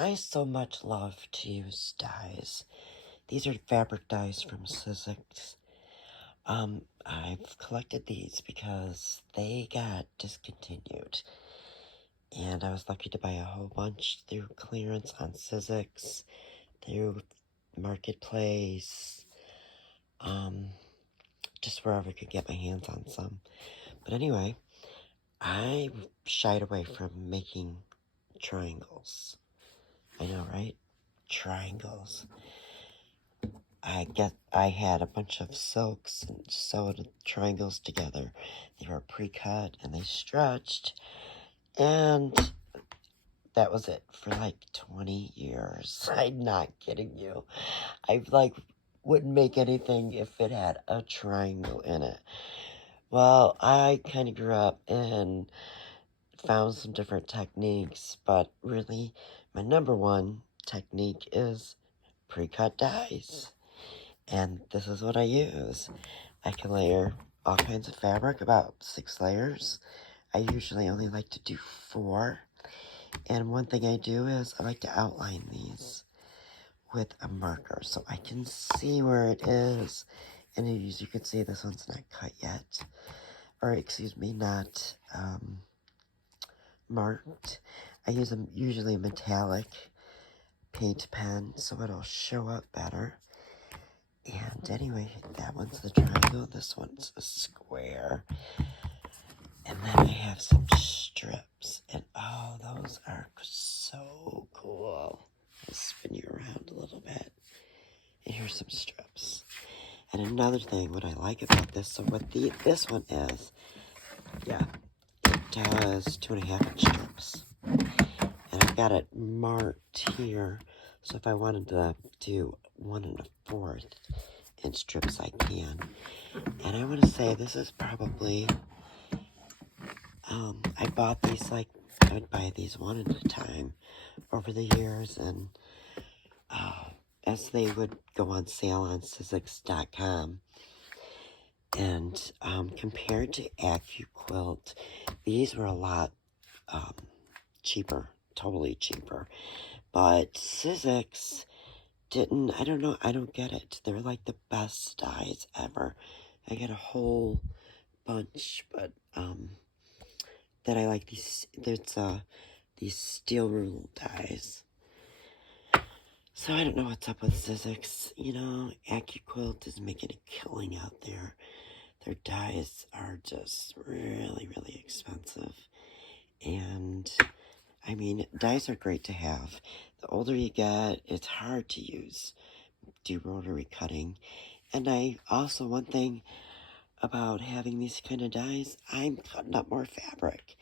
I so much love to use dyes. These are fabric dyes from Sizzix. I've collected these because they got discontinued. And I was lucky to buy a whole bunch through clearance on Sizzix, through Marketplace, just wherever I could get my hands on some. But anyway, I shied away from making triangles. I know, right? Triangles. I had a bunch of silks and sewed triangles together. They were pre-cut and they stretched, and that was it for like 20 years. I'm not kidding you. I wouldn't make anything if it had a triangle in it. Well, I kind of grew up and found some different techniques, but really my number one technique is pre-cut dyes. And this is what I use. I can layer all kinds of fabric, about 6 layers. I usually only like to do 4. And one thing I do is I like to outline these with a marker so I can see where it is. And as you can see, this one's not cut yet. Or excuse me, not marked. I use usually a metallic paint pen so it'll show up better. And anyway, that one's the triangle, this one's a square. And then I have some strips. And oh, those are so cool. I'll spin you around a little bit. And here's some strips. And another thing, what I like about this, so what this one is, yeah, it does 2.5 inch strips. And I've got it marked here. So if I wanted to do 1 1/4 inch strips, I can. And I want to say this is probably, I bought these, I would buy these one at a time over the years, and as they would go on sale on Sizzix.com, and compared to AccuQuilt, these were a lot cheaper, totally cheaper, but Sizzix didn't, I don't know, I don't get it. They're like the best dyes ever. I got a whole bunch, but that I like these steel rule dyes. So I don't know what's up with Sizzix. You know, AccuQuilt is making a killing out there. Their dyes are just really, really expensive. And I mean, dyes are great to have. The older you get, it's hard to do rotary cutting. And I also, one thing about having these kind of dyes, I'm cutting up more fabric.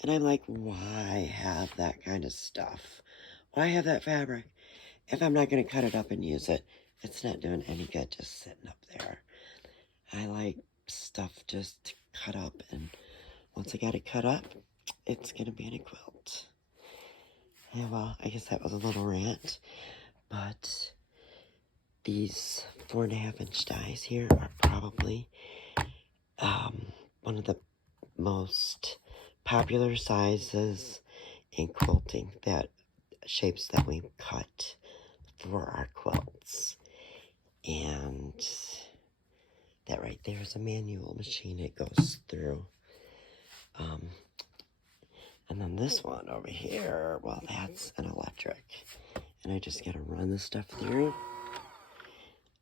And I'm like, why have that kind of stuff? Why have that fabric if I'm not going to cut it up and use it? It's not doing any good just sitting up there. I like stuff just cut up, and once I got it cut up, it's going to be in a quilt. Yeah, well, I guess that was a little rant, but these 4.5 inch dies here are probably one of the most popular sizes in quilting, that shapes that we cut for our quilts. And that right there is a manual machine it goes through. And then this one over here, well, that's an electric. And I just gotta run this stuff through.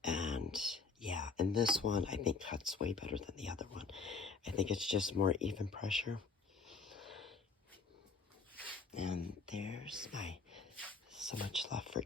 And yeah, and this one I think cuts way better than the other one. I think it's just more even pressure. And there's my so much love for